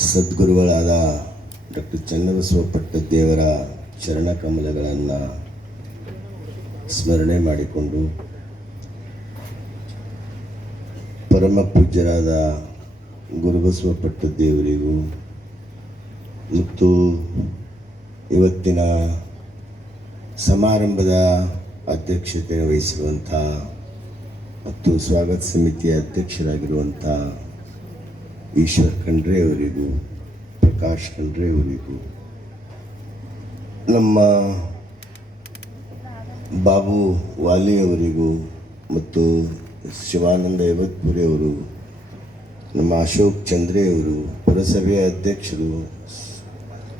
ಸದ್ಗುರುಗಳಾದ doctor Channabasava ಚರಣ ಚರಣಕಮಲಗಳನ್ನು ಸ್ಮರಣೆ ಮಾಡಿಕೊಂಡು ಪರಮ ಪೂಜ್ಯರಾದ ಗುರುಬಸವ ಪಟ್ಟದೇವರಿಗೂ ಮತ್ತು ಇವತ್ತಿನ ಸಮಾರಂಭದ ಅಧ್ಯಕ್ಷತೆ ವಹಿಸಿರುವಂಥ ಮತ್ತು ಸ್ವಾಗತ ಸಮಿತಿಯ ಅಧ್ಯಕ್ಷರಾಗಿರುವಂಥ ಈಶ್ವರ್ ಖಂಡ್ರೆ ಅವರಿಗೂ, ಪ್ರಕಾಶ್ ಖಂಡ್ರೆ ಅವರಿಗೂ, ನಮ್ಮ ಬಾಬು ವಾಲಿ ಅವರಿಗೂ ಮತ್ತು ಶಿವಾನಂದ ಯವತ್ಪುರಿ ಅವರು, ನಮ್ಮ ಅಶೋಕ್ ಚಂದ್ರೆ ಅವರು ಪುರಸಭೆಯ ಅಧ್ಯಕ್ಷರು,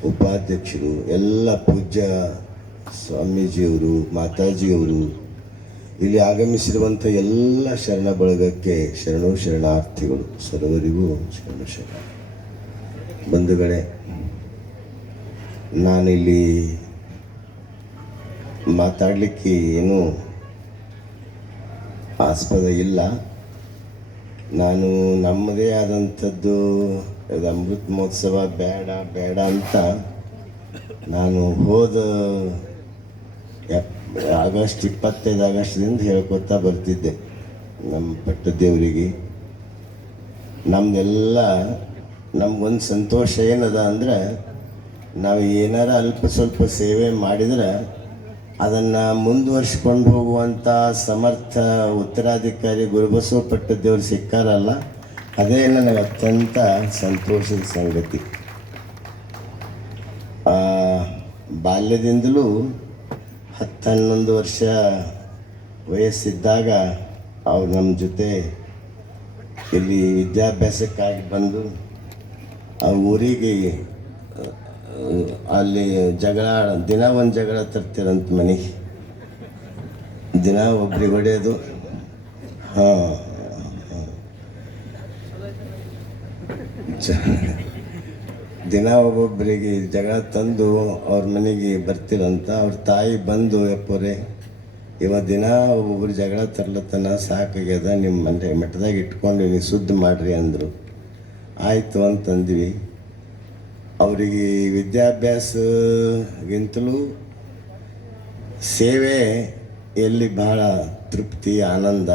ಉಪಾಧ್ಯಕ್ಷರು, ಎಲ್ಲ ಪೂಜ್ಯ ಸ್ವಾಮೀಜಿಯವರು, ಮಾತಾಜಿಯವರು ಇಲ್ಲಿ ಆಗಮಿಸಿರುವಂಥ ಎಲ್ಲ ಶರಣ ಬಳಗಕ್ಕೆ ಶರಣು ಶರಣಾರ್ಥಿಗಳು, ಸರ್ವರಿಗೂ ಶರಣು ಶರಣ. ಬಂಧುಗಳೇ, ನಾನಿಲ್ಲಿ ಮಾತಾಡಲಿಕ್ಕೆ ಏನೂ ಆಸ್ಪದ ಇಲ್ಲ. ನಾನು ನಮ್ಮದೇ ಆದಂಥದ್ದು ಅಮೃತ ಮಹೋತ್ಸವ ಬೇಡ ಬೇಡ ಅಂತ ನಾನು ಹೋದ ಎಪ್ ಆಗಸ್ಟ್ ಇಪ್ಪತ್ತೈದು ಆಗಸ್ಟ್ದಿಂದ ಹೇಳ್ಕೊತಾ ಬರ್ತಿದ್ದೆ ನಮ್ಮ ಪಟ್ಟದೇವರಿಗೆ. ನಮ್ದೆಲ್ಲ, ನಮ್ಗೊಂದು ಸಂತೋಷ ಏನದ ಅಂದ್ರೆ, ನಾವು ಏನಾರ ಅಲ್ಪ ಸ್ವಲ್ಪ ಸೇವೆ ಮಾಡಿದ್ರೆ, ಅದನ್ನು ಮುಂದುವರ್ಸ್ಕೊಂಡು ಹೋಗುವಂಥ ಸಮರ್ಥ ಉತ್ತರಾಧಿಕಾರಿ ಗುರುಬಸವ ಪಟ್ಟದೇವ್ರು ಸಿಕ್ಕಾರಲ್ಲ, ಅದೇ ನನಗೆ ಅತ್ಯಂತ ಸಂತೋಷದ ಸಂಗತಿ. ಬಾಲ್ಯದಿಂದಲೂ ಹತ್ತು ಹನ್ನೊಂದು ವರ್ಷ ವಯಸ್ಸಿದ್ದಾಗ ಅವ್ರು ನಮ್ಮ ಜೊತೆ ಇಲ್ಲಿ ವಿದ್ಯಾಭ್ಯಾಸಕ್ಕಾಗಿ ಬಂದು ಆ ಊರಿಗೆ, ಅಲ್ಲಿ ಜಗಳ, ದಿನ ಒಂದು ಜಗಳ ತರ್ತೀರಂತ ಮನೆಗೆ ದಿನ ಒಬ್ರಿಗೆ ಹೊಡೆಯೋದು. ಹಾಂ. ದಿನ ಒಬ್ಬೊಬ್ಬರಿಗೆ ಜಗಳ ತಂದು ಅವ್ರ ಮನೆಗೆ ಬರ್ತಿರಂತ ಅವ್ರ ತಾಯಿ ಬಂದು ಯಪ್ಪೋರೆ ಇವ ದಿನ ಒಬ್ಬೊಬ್ರು ಜಗಳ ತರ್ಲತ್ತನ, ಸಾಕಾಗ್ಯದ ನಿಮ್ಮ ಮನೆ ಮಠದಾಗ ಇಟ್ಕೊಂಡು ನೀವು ಶುದ್ಧ ಮಾಡ್ರಿ ಅಂದರು. ಆಯಿತು ಅಂತಂದ್ವಿ. ಅವರಿಗೆ ವಿದ್ಯಾಭ್ಯಾಸಗಿಂತಲೂ ಸೇವೆ ಎಲ್ಲಿ ಬಹಳ ತೃಪ್ತಿ, ಆನಂದ.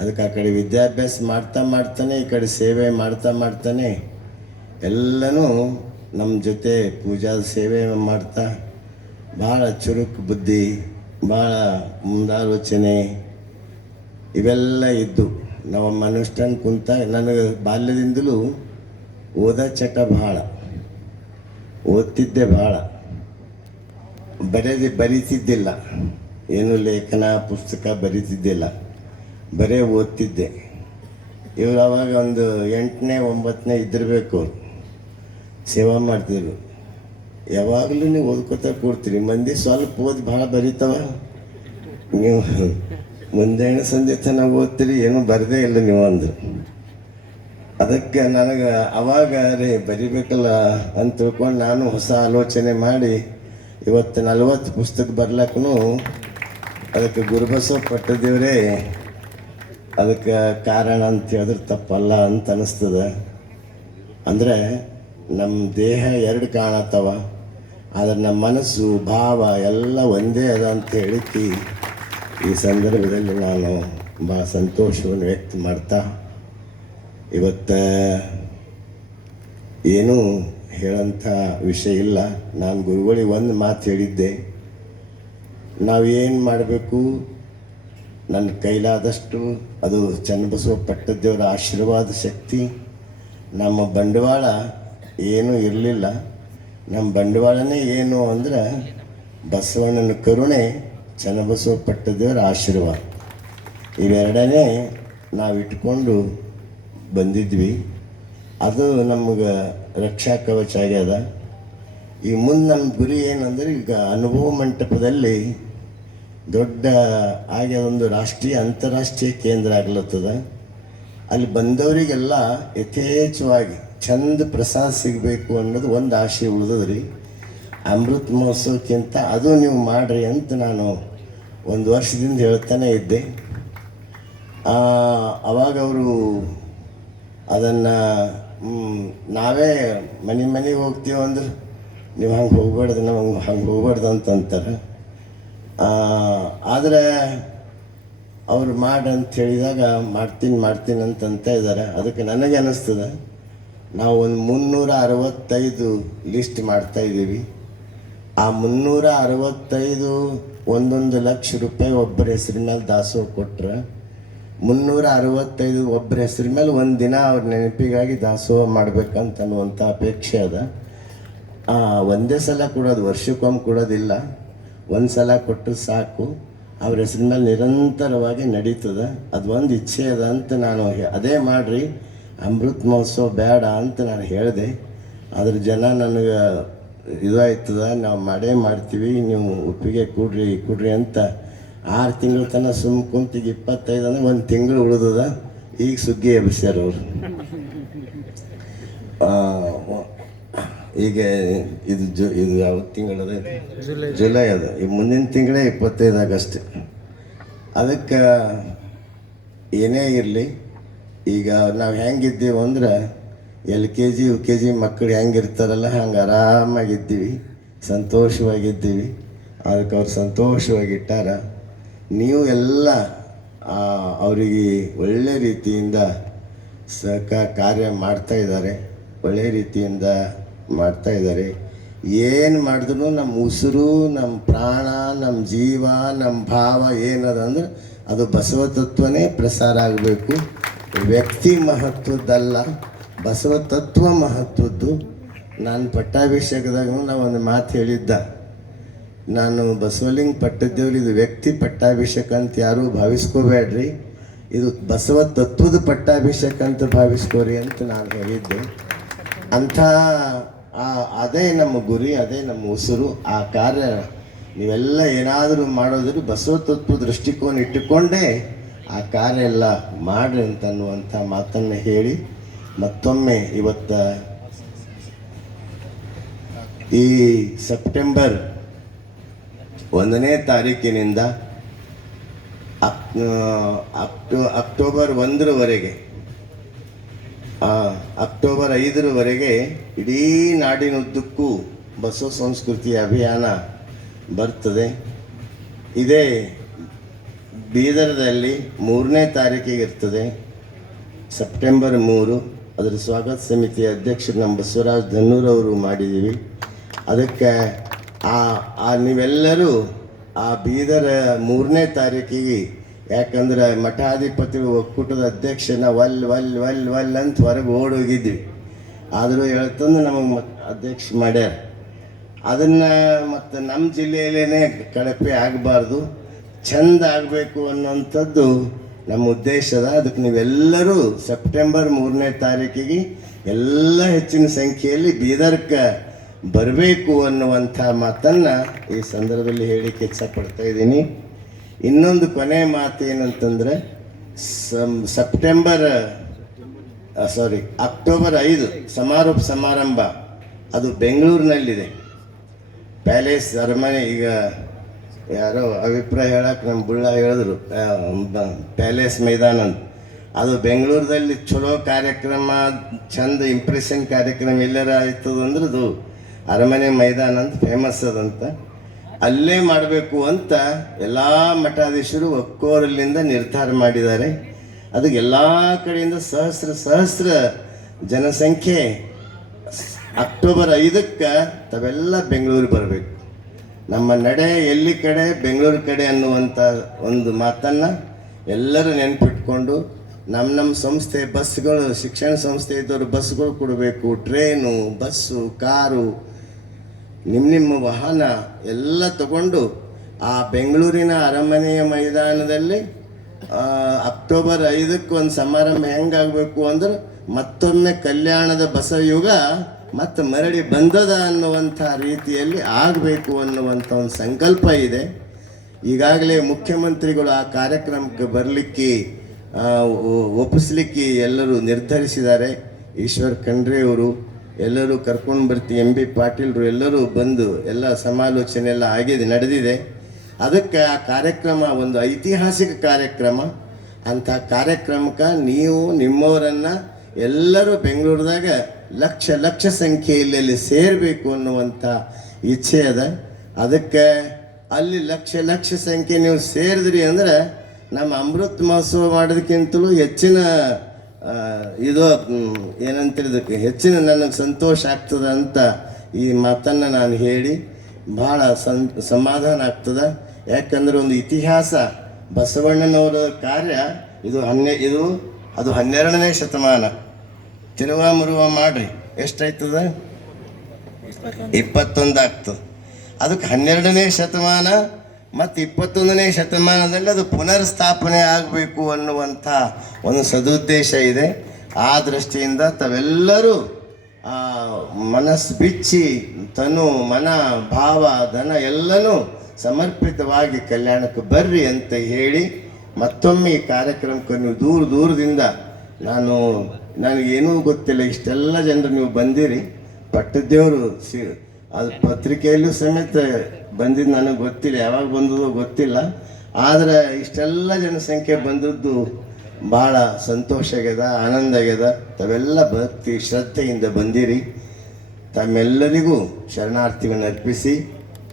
ಅದಕ್ಕೆ ಆ ಕಡೆ ವಿದ್ಯಾಭ್ಯಾಸ ಮಾಡ್ತಾ ಮಾಡ್ತಾನೆ, ಈ ಕಡೆ ಸೇವೆ ಮಾಡ್ತಾ ಮಾಡ್ತಾನೆ. ಎಲ್ಲನೂ ನಮ್ಮ ಜೊತೆ ಪೂಜಾ ಸೇವೆ ಮಾಡ್ತಾ ಭಾಳ ಚುರುಕು ಬುದ್ಧಿ, ಭಾಳ ಮುಂದಾಲೋಚನೆ ಇವೆಲ್ಲ ಇದ್ದು ನಾವು ಅನುಷ್ಠಾನ ಕುಂತ ನನಗೆ ಬಾಲ್ಯದಿಂದಲೂ ಓದ ಚಟ ಭಾಳ, ಓದ್ತಿದ್ದೆ ಭಾಳ. ಬರೆದು, ಬರೀತಿದ್ದಿಲ್ಲ. ಏನು ಲೇಖನ, ಪುಸ್ತಕ ಬರೀತಿದ್ದಿಲ್ಲ. ಬರೇ ಓದ್ತಿದ್ದೆ. ಇವ್ರು ಅವಾಗ ಒಂದು ಎಂಟನೇ, ಒಂಬತ್ತನೇ ಇದ್ದಿರಬೇಕು. ಸೇವಾ ಮಾಡ್ತೀವಿ. ಯಾವಾಗಲೂ ನೀವು ಓದ್ಕೋತಾ ಕೂಡ್ತೀರಿ ಮಂದಿ ಸ್ವಲ್ಪ ಓದಿ ಭಾಳ ಬರೀತಾವ. ನೀವು ಮುಂದೆ ಸಂಜೆ ತನಕ ಓದ್ತೀರಿ, ಏನು ಬರದೇ ಇಲ್ಲ ನೀವು ಅಂದರು. ಅದಕ್ಕೆ ನನಗೆ ಅವಾಗ, ರೀ, ಬರಿಬೇಕಲ್ಲ? ಅಂತ ತಿಳ್ಕೊಂಡು ನಾನು ಹೊಸ ಆಲೋಚನೆ ಮಾಡಿ ಇವತ್ತು ನಲವತ್ತು ಪುಸ್ತಕ ಬರ್ಲಕ್ಕೂ ಅದಕ್ಕೆ ಗುರುಬಸವ ಪಟ್ಟದೇವರೇ, ಅದಕ್ಕೆ ಕಾರಣ ಅಂತ ಹೇಳಿದ್ರೆ ತಪ್ಪಲ್ಲ ಅಂತ ಅನ್ನಿಸ್ತದೆ ಅಂದರೆ ನಮ್ಮ ದೇಹ ಎರಡು ಕಾಣತ್ತವ, ಆದರೆ ನಮ್ಮ ಮನಸ್ಸು, ಭಾವ ಎಲ್ಲ ಒಂದೇ ಅದ ಅಂತ ಹೇಳಿತಿ ಈ ಸಂದರ್ಭದಲ್ಲಿ ನಾನು ಭಾಳ ಸಂತೋಷವನ್ನು ವ್ಯಕ್ತ ಮಾಡ್ತಾ, ಇವತ್ತು ಏನೂ ಹೇಳಂಥ ವಿಷಯ ಇಲ್ಲ. ನಾನು ಗುರುಗಳಿಗೆ ಒಂದು ಮಾತು ಹೇಳಿದ್ದೆ. ನಾವು ಏನು ಮಾಡಬೇಕು? ನನ್ನ ಕೈಲಾದಷ್ಟು ಅದು ಚನ್ನಬಸವ ಪಟ್ಟದೇವರ ಆಶೀರ್ವಾದ ಶಕ್ತಿ. ನಮ್ಮ ಬಂಡವಾಳ ಏನೂ ಇರಲಿಲ್ಲ. ನಮ್ಮ ಬಂಡವಾಳನೇ ಏನು ಅಂದ್ರೆ ಬಸವಣ್ಣನ ಕರುಣೆ ಚನ್ನಬಸವ ಪಟ್ಟದೇವರ ಆಶೀರ್ವಾದ. ಇವೆರಡನೇ ನಾವು ಇಟ್ಕೊಂಡು ಬಂದಿದ್ವಿ. ಅದು ನಮಗೆ ರಕ್ಷಾ ಕವಚ ಆಗ್ಯದ. ಈ ಮುಂದೆ ನಮ್ಮ ಗುರಿ ಏನಂದ್ರೆ ಈಗ ಅನುಭವ ಮಂಟಪದಲ್ಲಿ ದೊಡ್ಡ ಆಗ್ಯದ ಒಂದು ರಾಷ್ಟ್ರೀಯ, ಅಂತಾರಾಷ್ಟ್ರೀಯ ಕೇಂದ್ರ ಆಗ್ಲತ್ತದ. ಅಲ್ಲಿ ಬಂದವರಿಗೆಲ್ಲ ಯಥೇಚ್ಛವಾಗಿ ಚಂದ ಪ್ರಸಾದ ಸಿಗಬೇಕು ಅನ್ನೋದು ಒಂದು ಆಶೆ ಉಳಿದದ್ರಿ. ಅಮೃತ ಮಹೋತ್ಸವಕ್ಕಿಂತ ಅದು ನೀವು ಮಾಡ್ರಿ ಅಂತ ನಾನು ಒಂದು ವರ್ಷದಿಂದ ಹೇಳ್ತಾನೆ ಇದ್ದೆ. ಅವಾಗ ಅವರು ಅದನ್ನು ನಾವೇ ಮನೆ ಮನೆಗೆ ಹೋಗ್ತೀವಿ ಅಂದ್ರೆ. ನೀವು ಹಂಗೆ ಹೋಗ್ಬಾರ್ದು, ನಾವು ಹಂಗೆ ಹಂಗೆ ಹೋಗ್ಬಾರ್ದು ಅಂತ ಅಂತಾರೆ. ಆದರೆ ಅವ್ರು ಅಂತ ಹೇಳಿದಾಗ ಮಾಡ್ತೀನಿ ಮಾಡ್ತೀನಿ ಅಂತ ಅಂತ ಇದ್ದಾರೆ. ಅದಕ್ಕೆ ನನಗೆ ಅನ್ನಿಸ್ತದೆ ನಾವು ಒಂದು ಮುನ್ನೂರ ಅರವತ್ತೈದು ಲಿಸ್ಟ್ ಮಾಡ್ತಾ ಇದ್ದೀವಿ. ಆ ಮುನ್ನೂರ ಅರವತ್ತೈದು ಒಂದೊಂದು ಲಕ್ಷ ರೂಪಾಯಿ ಒಬ್ಬರ ಹೆಸ್ರ ಮೇಲೆ ದಾಸೋಹ ಕೊಟ್ರೆ ಮುನ್ನೂರ ಅರವತ್ತೈದು ಒಬ್ಬರ ಹೆಸರಿನ ಮೇಲೆ ಒಂದು ದಿನ ಅವ್ರ ನೆನಪಿಗಾಗಿ ದಾಸೋಹ ಮಾಡ್ಬೇಕಂತ ಅನ್ನುವಂಥ ಅಪೇಕ್ಷೆ ಅದ. ಒಂದೇ ಸಲ ಕೊಡೋದು, ವರ್ಷಕ್ಕೊಮ್ಮೆ ಕೊಡೋದಿಲ್ಲ. ಒಂದು ಸಲ ಕೊಟ್ಟು ಸಾಕು. ಅವ್ರ ಹೆಸ್ರ ನಿರಂತರವಾಗಿ ನಡೀತದೆ. ಅದು ಒಂದು ಇಚ್ಛೆ ಅದ ಅಂತ ನಾನು ಅದೇ ಮಾಡ್ರಿ. ಅಮೃತ್ ಮಹೋತ್ಸವ ಬೇಡ ಅಂತ ನಾನು ಹೇಳಿದೆ. ಅದ್ರ ಜನ ನನಗೆ ಇದಾಯ್ತದ, ನಾವು ಮಾಡೇ ಮಾಡ್ತೀವಿ, ನೀವು ಉಪ್ಪಿಗೆ ಕೊಡ್ರಿ ಕೊಡ್ರಿ ಅಂತ. ಆರು ತಿಂಗಳ ತನಕ ಸುಮ್ಮ ಕುಂತಿಗೆ ಇಪ್ಪತ್ತೈದು ಅಂದ್ರೆ ಒಂದು ತಿಂಗಳು ಉಳಿದದ. ಈಗ ಸುಗ್ಗಿ ಎಬ್ಸ್ಯಾರ ಅವರು. ಈಗ ಇದು ಜು, ಇದು ಯಾವ ತಿಂಗಳದ ಜುಲೈ ಅದು. ಈ ಮುಂದಿನ ತಿಂಗಳೇ ಇಪ್ಪತ್ತೈದು ಆಗಸ್ಟ್. ಅದಕ್ಕೆ ಏನೇ ಇರಲಿ ಈಗ ನಾವು ಹೆಂಗಿದ್ದೀವಿ ಅಂದ್ರೆ L K G U K G ಮಕ್ಕಳು ಹೆಂಗಿರ್ತಾರಲ್ಲ, ಹಂಗೆ ಆರಾಮಾಗಿದ್ದೀವಿ, ಸಂತೋಷವಾಗಿದ್ದೀವಿ. ಅದಕ್ಕೆ ಅವ್ರು ಸಂತೋಷವಾಗಿಟ್ಟಾರ. ನೀವು ಎಲ್ಲ ಅವರಿಗೆ ಒಳ್ಳೆ ರೀತಿಯಿಂದ ಸಹ ಕಾರ್ಯ ಮಾಡ್ತಾ ಇದ್ದಾರೆ. ಒಳ್ಳೆ ರೀತಿಯಿಂದ ಮಾಡ್ತಾ ಇದ್ದಾರೆ. ಏನು ಮಾಡಿದ್ರು ನಮ್ಮ ಉಸಿರು ನಮ್ಮ ಪ್ರಾಣ ನಮ್ಮ ಜೀವ ನಮ್ಮ ಭಾವ ಏನದ ಅಂದ್ರೆ ಅದು ಬಸವ ತತ್ವನೇ ಪ್ರಸಾರ ಆಗಬೇಕು. ವ್ಯಕ್ತಿ ಮಹತ್ವದ್ದಲ್ಲ, ಬಸವ ತತ್ವ ಮಹತ್ವದ್ದು. ನಾನು ಪಟ್ಟಾಭಿಷೇಕದಾಗ ನಾವು ಒಂದು ಮಾತು ಹೇಳಿದ್ದ. ನಾನು ಬಸವಲಿಂಗ ಪಟ್ಟದ್ದೇವ್ರಿ, ಇದು ವ್ಯಕ್ತಿ ಪಟ್ಟಾಭಿಷೇಕ ಅಂತ ಯಾರೂ ಭಾವಿಸ್ಕೋಬೇಡ್ರಿ ಇದು ಬಸವ ತತ್ವದ ಪಟ್ಟಾಭಿಷೇಕ ಅಂತ ಭಾವಿಸ್ಕೋರಿ ಅಂತ ನಾನು ಹೇಳಿದ್ದೆ. ಅಂಥ ಅದೇ ನಮ್ಮ ಗುರಿ, ಅದೇ ನಮ್ಮ ಉಸಿರು, ಆ ಕಾರ್ಯ ನೀವೆಲ್ಲ ಏನಾದರೂ ಮಾಡೋದ್ರೂ. ಬಸವ ತತ್ವ ದೃಷ್ಟಿಕೋನ ಇಟ್ಟುಕೊಂಡೇ ಆ ಕಾರ್ಯ ಎಲ್ಲ ಮಾಡ್ರಿ ಅಂತ ಅನ್ನುವಂಥ ಮಾತನ್ನು ಹೇಳಿ ಮತ್ತೊಮ್ಮೆ ಇವತ್ತ ಈ ಸೆಪ್ಟೆಂಬರ್ ಒಂದನೇ ತಾರೀಕಿನಿಂದ ಅಕ್ ಅಕ್ಟೋ, ಅಕ್ಟೋಬರ್ ಒಂದರವರೆಗೆ ಅಕ್ಟೋಬರ್ ಐದರವರೆಗೆ ಇಡೀ ನಾಡಿನುದ್ದಕ್ಕೂ ಬಸವ ಸಂಸ್ಕೃತಿ ಅಭಿಯಾನ ಬರ್ತದೆ. ಇದೇ ಬೀದರ್ದಲ್ಲಿ ಮೂರನೇ ತಾರೀಕಿಗೆ ಇರ್ತದೆ ಸೆಪ್ಟೆಂಬರ್ ಮೂರು, ಅದರ ಸ್ವಾಗತ ಸಮಿತಿ ಅಧ್ಯಕ್ಷರು ನಮ್ಮ ಬಸವರಾಜ್ ಧನ್ನೂರ್ ಅವರು ಮಾಡಿದ್ದೀವಿ. ಅದಕ್ಕೆ ಆ ಆ, ನೀವೆಲ್ಲರೂ ಆ ಬೀದರ ಮೂರನೇ ತಾರೀಕಿಗೆ, ಯಾಕಂದ್ರೆ ಮಠಾಧಿಪತಿ ಒಕ್ಕೂಟದ ಅಧ್ಯಕ್ಷನ ವಲ್ ವಲ್ ವಲ್ ವಲ್ ಅಂತ ಹೊರಗೆ ಓಡೋಗಿದ್ವಿ. ಆದರೂ ಹೇಳ್ತಂದು ನಮಗೆ ಮತ್ ಅಧ್ಯಕ್ಷ ಮಾಡ್ಯಾರ. ಅದನ್ನು ಮತ್ತು ನಮ್ಮ ಜಿಲ್ಲೆಯಲ್ಲೇ ಕಳಪೆ ಆಗಬಾರ್ದು. ಚಂದ ಆಗಬೇಕು ಅನ್ನೋಂಥದ್ದು ನಮ್ಮ ಉದ್ದೇಶದ. ಅದಕ್ಕೆ ನೀವೆಲ್ಲರೂ ಸೆಪ್ಟೆಂಬರ್ ಮೂರನೇ ತಾರೀಕಿಗೆ ಎಲ್ಲ ಹೆಚ್ಚಿನ ಸಂಖ್ಯೆಯಲ್ಲಿ ಬೀದರ್ಕ್ಕೆ ಬರಬೇಕು ಅನ್ನುವಂಥ ಮಾತನ್ನು ಈ ಸಂದರ್ಭದಲ್ಲಿ ಹೇಳಿಕ್ಕೆ ಇಚ್ಛಪಡ್ತಾ ಇದ್ದೀನಿ. ಇನ್ನೊಂದು ಕೊನೆ ಮಾತು ಏನಂತಂದರೆ ಸಮ್ ಸೆಪ್ಟೆಂಬರ್ ಸಾರಿ ಅಕ್ಟೋಬರ್ ಐದು ಸಮಾರೋಪ ಸಮಾರಂಭ. ಅದು ಬೆಂಗಳೂರಿನಲ್ಲಿದೆ. ಪ್ಯಾಲೇಸ್ ಅರಮನೆ, ಈಗ ಯಾರೋ ಅಭಿಪ್ರಾಯ ಹೇಳಕ್ಕೆ ನಮ್ಮ ಬುಳ್ಳ ಹೇಳಿದ್ರು. ಪ್ಯಾಲೇಸ್ ಮೈದಾನ ಅಂತ. ಅದು ಬೆಂಗಳೂರಿನಲ್ಲಿ ಚಲೋ ಕಾರ್ಯಕ್ರಮ, ಚಂದ ಇಂಪ್ರೆಷನ್ ಕಾರ್ಯಕ್ರಮ ಎಲ್ಲರ ಆಯ್ತದ ಅಂದ್ರೆ ಅದು ಅರಮನೆ ಮೈದಾನ ಅಂತ ಫೇಮಸ್ ಅದಂತ. ಅಲ್ಲೇ ಮಾಡಬೇಕು ಅಂತ ಎಲ್ಲ ಮಠಾಧೀಶರು ಒಕ್ಕೋರಲ್ಲಿಂದ ನಿರ್ಧಾರ ಮಾಡಿದ್ದಾರೆ. ಅದು ಎಲ್ಲ ಕಡೆಯಿಂದ ಸಹಸ್ರ ಸಹಸ್ರ ಜನಸಂಖ್ಯೆ. ಅಕ್ಟೋಬರ್ ಐದಕ್ಕೆ ತಾವೆಲ್ಲ ಬೆಂಗಳೂರು ಬರಬೇಕು. ನಮ್ಮ ನಡೆ ಎಲ್ಲಿ ಕಡೆ, ಬೆಂಗಳೂರು ಕಡೆ ಅನ್ನುವಂಥ ಒಂದು ಮಾತನ್ನು ಎಲ್ಲರೂ ನೆನಪಿಟ್ಕೊಂಡು ನಮ್ಮ ನಮ್ಮ ಸಂಸ್ಥೆ ಬಸ್ಗಳು, ಶಿಕ್ಷಣ ಸಂಸ್ಥೆ ಇದ್ದವರು ಬಸ್ಗಳು ಕೊಡಬೇಕು, ಟ್ರೈನು, ಬಸ್ಸು, ಕಾರು ನಿಮ್ಮ ನಿಮ್ಮ ವಾಹನ ಎಲ್ಲ ತಗೊಂಡು ಆ ಬೆಂಗಳೂರಿನ ಅರಮನೆಯ ಮೈದಾನದಲ್ಲಿ ಅಕ್ಟೋಬರ್ ಐದಕ್ಕೆ ಒಂದು ಸಮಾರಂಭ ಹೆಂಗಾಗಬೇಕು ಅಂದ್ರೆ ಮತ್ತೊಮ್ಮೆ ಕಲ್ಯಾಣದ ಬಸವಯುಗ ಮತ್ತು ಮರಳಿ ಬಂದದ ಅನ್ನುವಂಥ ರೀತಿಯಲ್ಲಿ ಆಗಬೇಕು ಅನ್ನುವಂಥ ಒಂದು ಸಂಕಲ್ಪ ಇದೆ. ಈಗಾಗಲೇ ಮುಖ್ಯಮಂತ್ರಿಗಳು ಆ ಕಾರ್ಯಕ್ರಮಕ್ಕೆ ಬರಲಿಕ್ಕೆ ಒಪ್ಪಿಸ್ಲಿಕ್ಕೆ ಎಲ್ಲರೂ ನಿರ್ಧರಿಸಿದ್ದಾರೆ. ಈಶ್ವರ್ ಖಂಡ್ರೆ ಅವರು, ಎಲ್ಲರೂ ಕರ್ಕೊಂಡು ಬರ್ತಿ, ಎಂ ಬಿ ಪಾಟೀಲ್ರು ಎಲ್ಲರೂ ಬಂದು ಎಲ್ಲ ಸಮಾಲೋಚನೆ ಎಲ್ಲ ಆಗಿದೆ, ನಡೆದಿದೆ. ಅದಕ್ಕೆ ಆ ಕಾರ್ಯಕ್ರಮ ಒಂದು ಐತಿಹಾಸಿಕ ಕಾರ್ಯಕ್ರಮ. ಅಂಥ ಕಾರ್ಯಕ್ರಮಕ್ಕೆ ನೀವು ನಿಮ್ಮವರನ್ನು ಎಲ್ಲರೂ ಬೆಂಗಳೂರದಾಗ ಲಕ್ಷ ಲಕ್ಷ ಸಂಖ್ಯೆಯಲ್ಲಿ ಸೇರಬೇಕು ಅನ್ನುವಂಥ ಇಚ್ಛೆ ಅದ. ಅದಕ್ಕೆ ಅಲ್ಲಿ ಲಕ್ಷ ಲಕ್ಷ ಸಂಖ್ಯೆ ನೀವು ಸೇರಿದ್ರಿ ಅಂದ್ರೆ ನಮ್ಮ ಅಮೃತ್ ಮಹೋತ್ಸವ ಮಾಡೋದಕ್ಕಿಂತಲೂ ಹೆಚ್ಚಿನ ಇದು ಏನಂತಿರೋದಕ್ಕೆ ಏನಂತೀರಿ ಹೆಚ್ಚಿನ ನನಗೆ ಸಂತೋಷ ಆಗ್ತದೆ ಅಂತ ಈ ಮಾತನ್ನು ನಾನು ಹೇಳಿ ಭಾಳ ಸಂ, ಸಮಾಧಾನ ಆಗ್ತದೆ. ಯಾಕಂದ್ರೆ ಒಂದು ಇತಿಹಾಸ, ಬಸವಣ್ಣನವರ ಕಾರ್ಯ ಇದು ಹನ್ನೆ, ಇದು, ಅದು ಹನ್ನೆರಡನೇ ಶತಮಾನ. ತಿರುವ ಮುರುವ ಮಾಡ್ರಿ. ಎಷ್ಟಾಯ್ತದ? ಇಪ್ಪತ್ತೊಂದು ಆಗ್ತದೆ ಅದಕ್ಕೆ ಹನ್ನೆರಡನೇ ಶತಮಾನ ಮತ್ತು ಇಪ್ಪತ್ತೊಂದನೇ ಶತಮಾನದಲ್ಲಿ ಅದು ಪುನರ್ ಸ್ಥಾಪನೆ ಆಗಬೇಕು ಅನ್ನುವಂಥ ಒಂದು ಸದುದ್ದೇಶ ಇದೆ. ಆ ದೃಷ್ಟಿಯಿಂದ ತಾವೆಲ್ಲರೂ ಮನಸ್ಸು ಬಿಚ್ಚಿ ತನು, ಮನ, ಭಾವ, ಧನ ಎಲ್ಲನೂ ಸಮರ್ಪಿತವಾಗಿ ಕಲ್ಯಾಣಕ್ಕೆ ಬರ್ರಿ ಅಂತ ಹೇಳಿ ಮತ್ತೊಮ್ಮೆ ಈ ಕಾರ್ಯಕ್ರಮಕ್ಕೆ ನೀವು ದೂರ ದೂರದಿಂದ ನಾನು, ನನಗೇನೂ ಗೊತ್ತಿಲ್ಲ, ಇಷ್ಟೆಲ್ಲ ಜನರು ನೀವು ಬಂದಿರಿ ಪಟ್ಟದೇವರು ಸಿ, ಅದು ಪತ್ರಿಕೆಯಲ್ಲೂ ಸಮೇತ ಬಂದಿದ್ದು ನನಗೆ ಗೊತ್ತಿಲ್ಲ, ಯಾವಾಗ ಬಂದದೋ ಗೊತ್ತಿಲ್ಲ. ಆದರೆ ಇಷ್ಟೆಲ್ಲ ಜನಸಂಖ್ಯೆ ಬಂದದ್ದು ಭಾಳ ಸಂತೋಷ ಆಗ್ಯದ, ಆನಂದ ಆಗ್ಯದ. ತಾವೆಲ್ಲ ಭಕ್ತಿ, ಶ್ರದ್ಧೆಯಿಂದ ಬಂದಿರಿ. ತಮ್ಮೆಲ್ಲರಿಗೂ ಶರಣಾರ್ಥಿಗಳನ್ನು ಅರ್ಪಿಸಿ,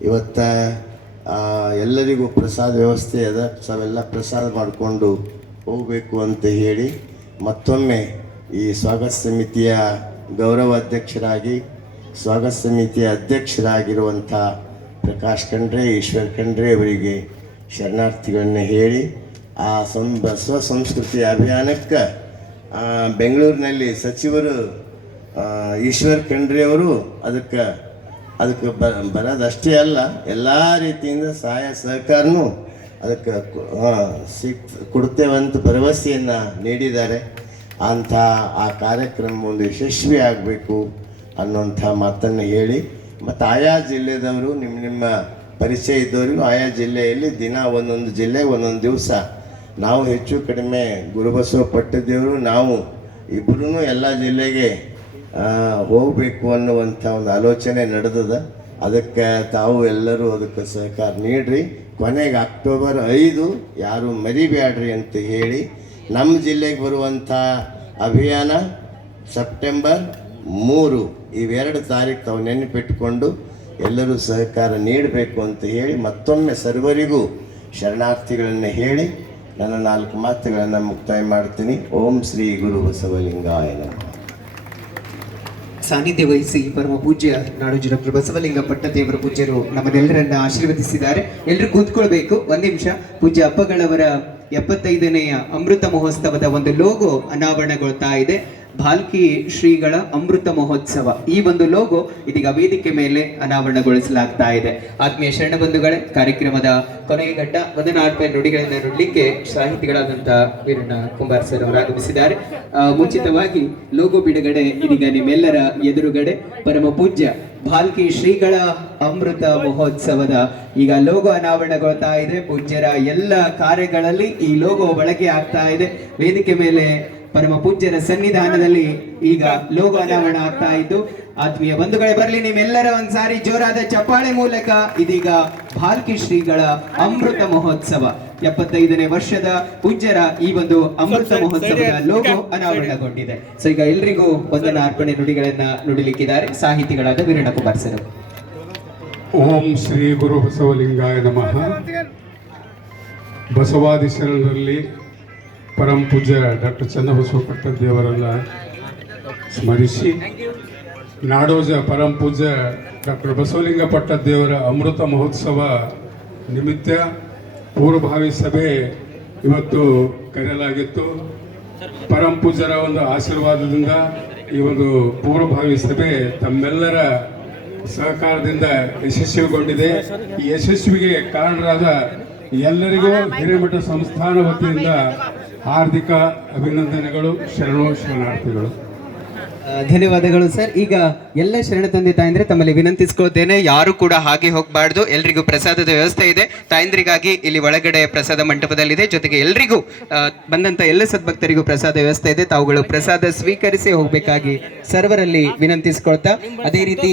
ಇವತ್ತ ಎಲ್ಲರಿಗೂ ಪ್ರಸಾದ ವ್ಯವಸ್ಥೆ ಅದ, ತಾವೆಲ್ಲ ಪ್ರಸಾದ ಮಾಡಿಕೊಂಡು ಹೋಗಬೇಕು ಅಂತ ಹೇಳಿ. ಮತ್ತೊಮ್ಮೆ ಈ ಸ್ವಾಗತ ಸಮಿತಿಯ ಗೌರವ ಅಧ್ಯಕ್ಷರಾಗಿ, ಸ್ವಾಗತ ಸಮಿತಿಯ ಅಧ್ಯಕ್ಷರಾಗಿರುವಂಥ ಪ್ರಕಾಶ್ ಖಂಡ್ರೆ, ಈಶ್ವರ್ ಖಂಡ್ರೆ ಅವರಿಗೆ ಶರಣಾರ್ಥಿಗಳನ್ನ ಹೇಳಿ, ಆ ಸಂ ಬಸವ ಸಂಸ್ಕೃತಿ ಅಭಿಯಾನಕ್ಕೆ ಬೆಂಗಳೂರಿನಲ್ಲಿ ಸಚಿವರು ಈಶ್ವರ್ ಖಂಡ್ರೆಯವರು ಅದಕ್ಕೆ ಅದಕ್ಕೆ ಬ, ಬರೋದಷ್ಟೇ ಅಲ್ಲ, ಎಲ್ಲ ರೀತಿಯಿಂದ ಸಹಾಯ ಸಹಕಾರನೂ ಅದಕ್ಕೆ ಸಿಕ್ ಕೊಡ್ತೇವಂತ ಭರವಸೆಯನ್ನು ನೀಡಿದ್ದಾರೆ. ಅಂಥ ಆ ಕಾರ್ಯಕ್ರಮ ಒಂದು ಯಶಸ್ವಿ ಆಗಬೇಕು ಅನ್ನೋಂಥ ಮಾತನ್ನು ಹೇಳಿ, ಮತ್ತು ಆಯಾ ಜಿಲ್ಲೆದವರು ನಿಮ್ಮ ನಿಮ್ಮ ಪರಿಚಯ ಇದ್ದವರಿಗೂ ಆಯಾ ಜಿಲ್ಲೆಯಲ್ಲಿ ದಿನ ಒಂದೊಂದು ಜಿಲ್ಲೆ, ಒಂದೊಂದು ದಿವಸ ನಾವು ಹೆಚ್ಚು ಕಡಿಮೆ ಗುರುಬಸವ ಪಟ್ಟದೇವರು, ನಾವು ಇಬ್ಬರೂ ಎಲ್ಲ ಜಿಲ್ಲೆಗೆ ಹೋಗಬೇಕು ಅನ್ನುವಂಥ ಒಂದು ಆಲೋಚನೆ ನಡೆದದ. ಅದಕ್ಕೆ ತಾವು ಎಲ್ಲರೂ ಅದಕ್ಕೆ ಸಹಕಾರ ನೀಡ್ರಿ. ಕೊನೆಗೆ ಅಕ್ಟೋಬರ್ ಐದು ಯಾರು ಮರಿಬೇಡ್ರಿ ಅಂತ ಹೇಳಿ ನಮ್ಮ ಜಿಲ್ಲೆಗೆ ಬರುವಂಥ ಅಭಿಯಾನ ಸೆಪ್ಟೆಂಬರ್ ಮೂರು ಇವೆರಡು ತಾರೀಕು ತಾವು ನೆನಪಿಟ್ಟುಕೊಂಡು ಎಲ್ಲರೂ ಸಹಕಾರ ನೀಡಬೇಕು ಅಂತ ಹೇಳಿ ಮತ್ತೊಮ್ಮೆ ಸರ್ವರಿಗೂ ಶರಣಾರ್ಥಿಗಳನ್ನು ಹೇಳಿ ನನ್ನ ನಾಲ್ಕು ಮಾತುಗಳನ್ನು ಮುಕ್ತಾಯ ಮಾಡ್ತೀನಿ. ಓಂ ಶ್ರೀ ಗುರು ಬಸವಲಿಂಗಾಯ ನಮಃ. ಸಾನ್ನಿಧ್ಯ ವಹಿಸಿ ಪರಮ ಪೂಜ್ಯ ನಾಡೋಜಿ ಡಾಕ್ಟರ್ ಬಸವಲಿಂಗ ಪಟ್ಟದೇವರ ಪೂಜ್ಯರು ನಮ್ಮನ್ನೆಲ್ಲರನ್ನ ಆಶೀರ್ವದಿಸಿದ್ದಾರೆ. ಎಲ್ಲರೂ ಕೂತ್ಕೊಳ್ಬೇಕು. ಒಂದ್ ನಿಮಿಷ. ಪೂಜ್ಯ ಅಪ್ಪಗಳವರ ಎಪ್ಪತ್ತೈದನೆಯ ಅಮೃತ ಮಹೋತ್ಸವದ ಒಂದು ಲೋಗೋ ಅನಾವರಣಗೊಳ್ತಾ ಇದೆ. ಭಾಲ್ಕಿ ಶ್ರೀಗಳ ಅಮೃತ ಮಹೋತ್ಸವ. ಈ ಒಂದು ಲೋಗೋ ಇದೀಗ ವೇದಿಕೆ ಮೇಲೆ ಅನಾವರಣಗೊಳಿಸಲಾಗ್ತಾ ಇದೆ. ಆತ್ಮೀಯ ಶರಣ ಬಂಧುಗಳೇ, ಕಾರ್ಯಕ್ರಮದ ಕೊನೆಯ ಘಟ್ಟ ವದನಾರ್ಪ ನುಡಿಗಳನ್ನ ನುಡ್ಲಿಕ್ಕೆ ಸಾಹಿತಿಗಳಾದಂತಹ ವೀರಣ್ಣ ಕುಂಬಾರ್ ಸರ್ ಅವರು ಆಗಮಿಸಿದ್ದಾರೆ. ಮುಂಚಿತವಾಗಿ ಲೋಗೋ ಬಿಡುಗಡೆ ಇದೀಗ ನಿಮ್ಮೆಲ್ಲರ ಎದುರುಗಡೆ. ಪರಮ ಪೂಜ್ಯ ಭಾಲ್ಕಿ ಶ್ರೀಗಳ ಅಮೃತ ಮಹೋತ್ಸವದ ಈಗ ಲೋಗೋ ಅನಾವರಣಗೊಳ್ತಾ ಇದೆ. ಪೂಜ್ಯರ ಎಲ್ಲ ಕಾರ್ಯಗಳಲ್ಲಿ ಈ ಲೋಗೋ ಬಳಕೆ ಆಗ್ತಾ ಇದೆ. ವೇದಿಕೆ ಮೇಲೆ ಪರಮ ಪೂಜ್ಯರ ಸನ್ನಿಧಾನದಲ್ಲಿ ಈಗ ಲೋಗೋ ಅನಾವರಣ ಆಗ್ತಾ ಇದ್ದು ಆತ್ಮೀಯ ಬಂಧುಗಳೇ ಬರಲಿ ನಿಮ್ಮೆಲ್ಲರ ಒಂದ್ಸಾರಿ ಜೋರಾದ ಚಪ್ಪಾಳೆ ಮೂಲಕ ಇದೀಗ ಭಾಲ್ಕಿ ಶ್ರೀಗಳ ಅಮೃತ ಮಹೋತ್ಸವ. ಎಪ್ಪತ್ತೈದನೇ ವರ್ಷದ ಪೂಜ್ಯರ ಈ ಒಂದು ಅಮೃತ ಮಹೋತ್ಸವದ ಲೋಗೋ ಅನಾವರಣಗೊಂಡಿದೆ. ಸೊ ಈಗ ಎಲ್ರಿಗೂ ವಂದನ ಅರ್ಪಣೆ ನುಡಿಗಳನ್ನ ನುಡಿಲಿಕ್ಕಿದ್ದಾರೆ. ಸಾಹಿತಿಗಳಾದ ವೀರಣ್ಣ ಕುಮಾರ್ ಸರ್. ಓಂ ಶ್ರೀ ಗುರು ಬಸವಲಿಂಗಾಯ ನಮಃ. ಬಸವಾದಿ ಶರಣರಲ್ಲಿ ಪರಂ ಪೂಜ್ಯ ಡಾಕ್ಟರ್ ಚನ್ನಬಸವ ದೇವರನ್ನು ಸ್ಮರಿಸಿ. ನಾಡೋಜ ಪರಂ ಪೂಜ್ಯ ಡಾಕ್ಟರ್ ಬಸವಲಿಂಗ ಪಟ್ಟದೇವರ ಅಮೃತ ಮಹೋತ್ಸವ ನಿಮಿತ್ತ ಪೂರ್ವಭಾವಿ ಸಭೆ ಇವತ್ತು ಕರೆಯಲಾಗಿತ್ತು. ಪರಂ ಪೂಜ್ಯರ ಒಂದು ಆಶೀರ್ವಾದದಿಂದ ಈ ಒಂದು ಪೂರ್ವಭಾವಿ ಸಭೆ ತಮ್ಮೆಲ್ಲರ ಸಹಕಾರದಿಂದ ಯಶಸ್ವಿಗೊಂಡಿದೆ. ಈ ಯಶಸ್ವಿಗೆ ಕಾರಣರಾದ ಎಲ್ಲರಿಗೂ ಹಿರೇಮಠ ಸಂಸ್ಥಾನ ವತಿಯಿಂದ ಹಾರ್ದಿಕ ಅಭಿನಂದನೆಗಳು, ಶರಣು ಶರಣಾರ್ಥಿಗಳು. ಧನ್ಯವಾದಗಳು ಸರ್. ಈಗ ಎಲ್ಲ ಶರಣ ತಂದೆ ತಾಯಂದ್ರೆ ತಮ್ಮಲ್ಲಿ ವಿನಂತಿಸ್ಕೊಳ್ತೇನೆ ಯಾರು ಕೂಡ ಹಾಗೆ ಹೋಗಬಾರ್ದು. ಎಲ್ರಿಗೂ ಪ್ರಸಾದದ ವ್ಯವಸ್ಥೆ ಇದೆ. ತಾಯಂದ್ರಿಗಾಗಿ ಇಲ್ಲಿ ಒಳಗಡೆ ಪ್ರಸಾದ ಮಂಟಪದಲ್ಲಿದೆ. ಜೊತೆಗೆ ಎಲ್ರಿಗೂ ಬಂದಂತ ಎಲ್ಲ ಸದ್ಭಕ್ತರಿಗೂ ಪ್ರಸಾದ ವ್ಯವಸ್ಥೆ ಇದೆ. ತಾವುಗಳು ಪ್ರಸಾದ ಸ್ವೀಕರಿಸಿ ಹೋಗಬೇಕಾಗಿ ಸರ್ವರಲ್ಲಿ ವಿನಂತಿಸ್ಕೊಳ್ತಾ, ಅದೇ ರೀತಿ